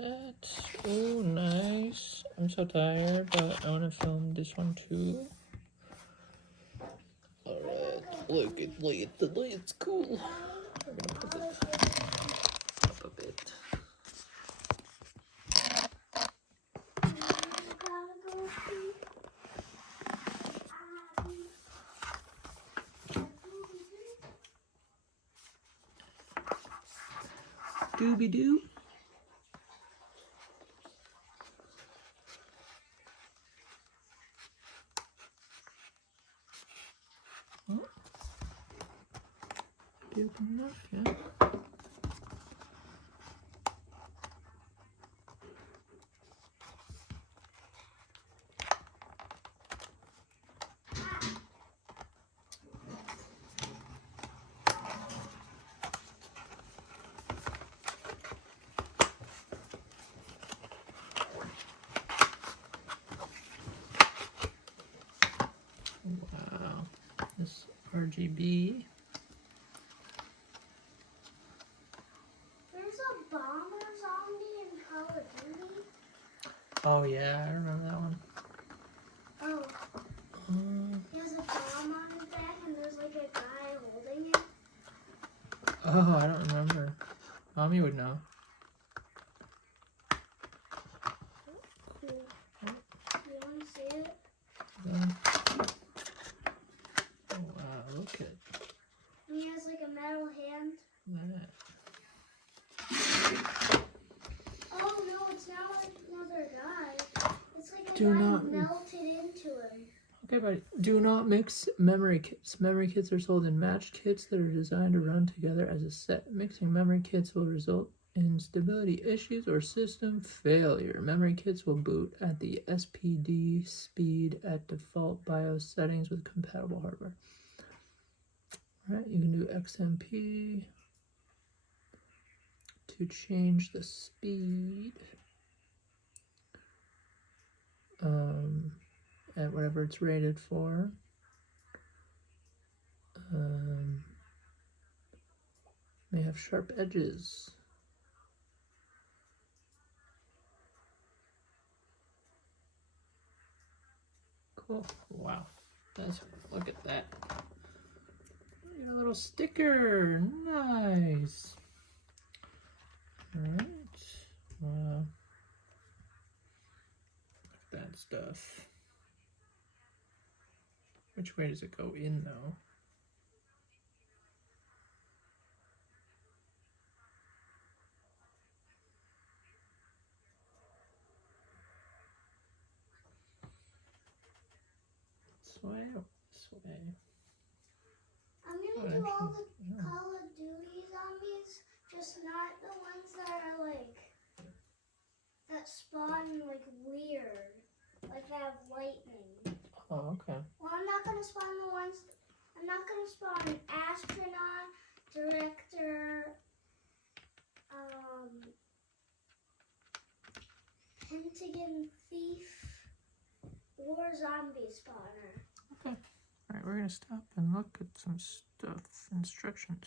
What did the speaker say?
that. Oh, nice. I'm so tired, but I want to film this one too. Alright, look at the lights, cool. I'm gonna put it up a bit. Doobie-doo. Oh. Open it up, yeah. Wow, this RGB. There's a bomber zombie in Call of Duty. Oh yeah, I remember that one. Oh. There's a bomb on his back and there's like a guy holding it. Oh, I don't remember. Mommy would know. Cool. You want to see it? Yeah. Oh wow, look at And he has like a metal hand. that. Oh no, it's not another guy. It's like a Do guy not melted into him. Okay, buddy. Do not mix memory kits. Memory kits are sold in matched kits that are designed to run together as a set. Mixing memory kits will result in stability issues or system failure. Memory kits will boot at the SPD speed at default BIOS settings with compatible hardware. All right, you can do XMP to change the speed at whatever it's rated for. May have sharp edges. Cool. Wow. Nice. Look at that. Got a little sticker. Nice. Alright. Look at that stuff. Which way does it go in though? This way or this way? I'm gonna do all the Call of Duty zombies, just not the ones that are like, that spawn like weird, like that have lightning. Oh, okay. Well, I'm not gonna spawn an astronaut, director, Pentagon thief, or zombie spawner. Okay. Alright, we're gonna stop and look at some stuff. Instructions.